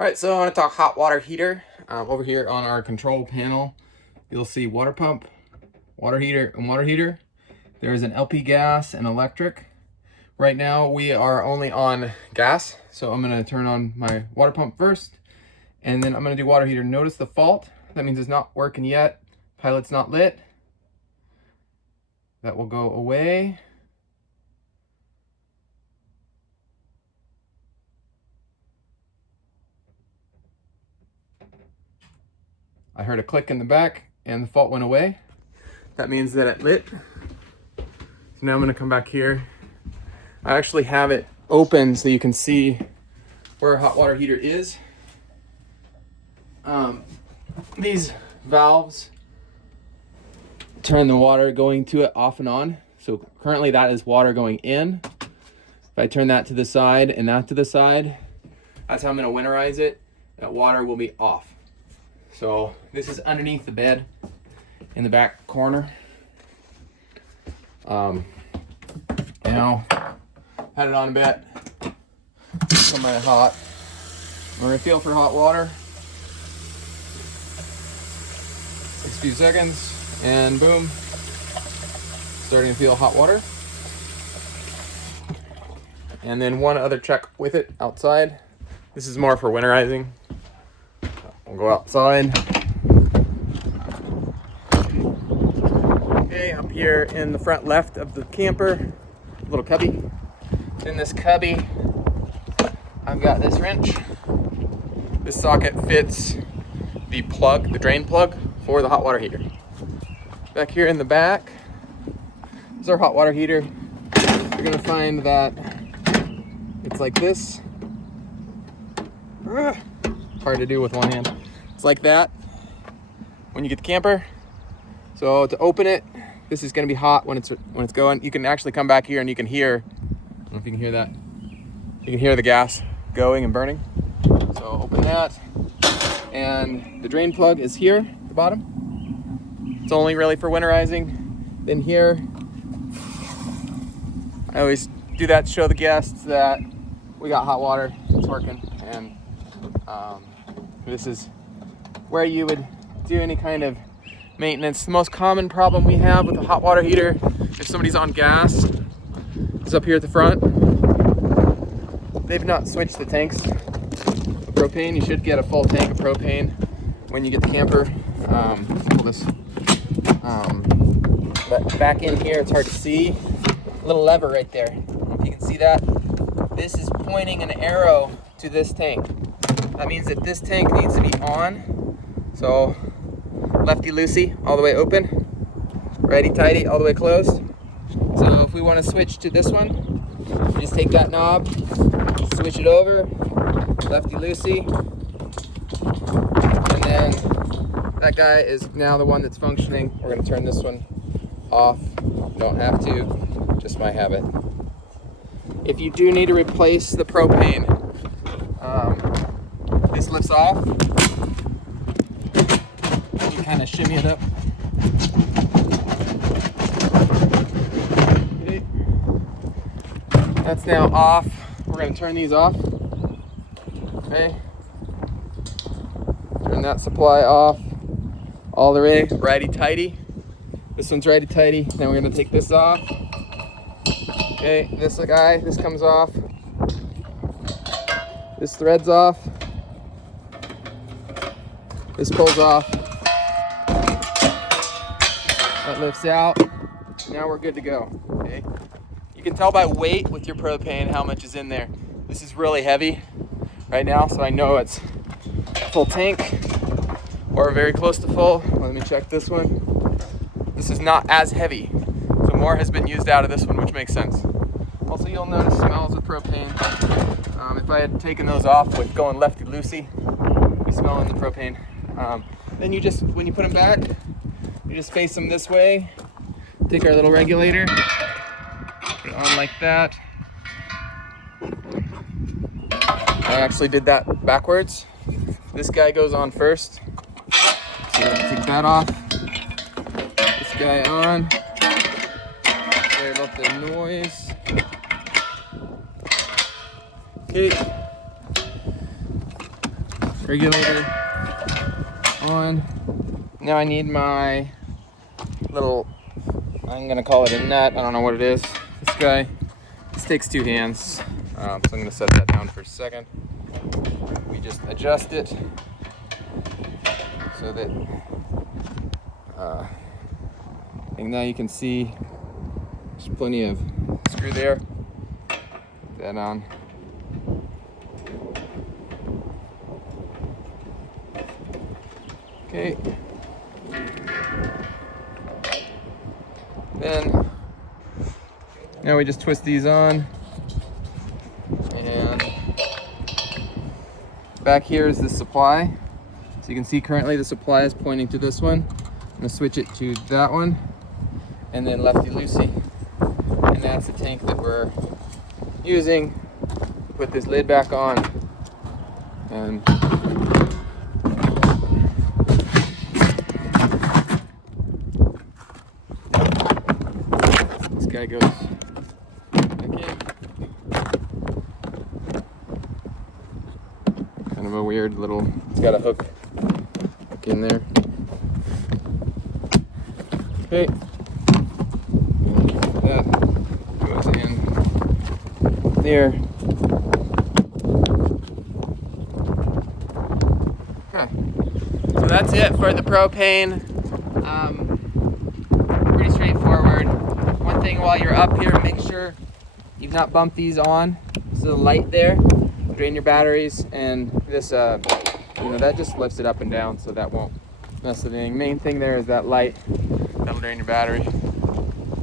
All right, so I want to talk hot water heater. Over here on our control panel, you'll see water pump, water heater, and water heater. There is an LP gas and electric. Right now we are only on gas, so I'm going to turn on my water pump first, and then I'm going to do water heater. Notice the fault. That means it's not working yet. Pilot's not lit. That will go away. I heard a click in the back and the fault went away. That means that it lit. So now I'm going to come back here. I actually have it open so you can see where a hot water heater is. These valves turn the water going to it off and on. So currently that is water going in. If I turn that to the side and that to the side, that's how I'm going to winterize it. That water will be off. So this is underneath the bed in the back corner. Now, had it on a bit. Come out hot. We're gonna feel for hot water. Takes a few seconds, and boom, starting to feel hot water. And then one other check with it outside. This is more for winterizing. We'll go outside. Okay, up here in the front left of the camper, little cubby. In this cubby, I've got this wrench. This socket fits the plug, the drain plug for the hot water heater. Back here in the back is our hot water heater. You're gonna find that it's like this. Hard to do with one hand. It's like that when you get the camper. So to open it, this is gonna be hot when it's going. You can actually come back here and you can hear, I don't know if you can hear that. You can hear the gas going and burning. So open that, and the drain plug is here at the bottom. It's only really for winterizing. Then here, I always do that to show the guests that we got hot water, it's working, and this is where you would do any kind of maintenance. The most common problem we have with a hot water heater, if somebody's on gas, is up here at the front. They've not switched the tanks of propane. You should get a full tank of propane when you get the camper. Pull this but back in here, it's hard to see. A little lever right there. I don't know if you can see that. This is pointing an arrow to this tank. That means that this tank needs to be on. So lefty-loosey, all the way open. Righty-tighty, all the way closed. So if we want to switch to this one, we just take that knob, switch it over, lefty-loosey, and then that guy is now the one that's functioning. We're going to turn this one off. Don't have to, just my habit. If you do need to replace the propane, this lifts off. You kind of shimmy it up. Okay. That's now off. We're going to turn these off. Okay. Turn that supply off all the way, righty-tighty. This one's righty-tighty. Then we're going to take this off. Okay, this guy, this comes off. This thread's off. This pulls off. That lifts out. Now we're good to go. Okay. You can tell by weight with your propane how much is in there. This is really heavy right now, so I know it's full tank or very close to full. Let me check this one. This is not as heavy, so more has been used out of this one, which makes sense. Also, you'll notice smells of propane. If I had taken those off with going lefty-loosey, you smell in the propane. Then you just, when you put them back, you just face them this way. Take our little regulator, put it on like that. I actually did that backwards. This guy goes on first. So take that off. This guy on. Sorry about the noise. Okay. regulator on. Now I need my little, I'm gonna call it a nut, I don't know what it is. This guy, this takes 2 hands, so I'm gonna set that down for a second. We just adjust it so that, and now you can see there's plenty of screw there. Put that on. Okay. Then now we just twist these on, and back here is the supply. So you can see currently the supply is pointing to this one. I'm gonna switch it to that one, and then lefty-loosey. And that's the tank that we're using. Put this lid back on, and this guy goes back in. Kind of a weird little, it's got a hook in there. Okay. That goes in there. Okay. So that's it for the propane. Pretty straightforward. One thing while you're up here, make sure you've not bumped these on. So the light there, drain your batteries, and this, that just lifts it up and down, so that won't mess with anything. Main thing there is that light, that'll drain your battery.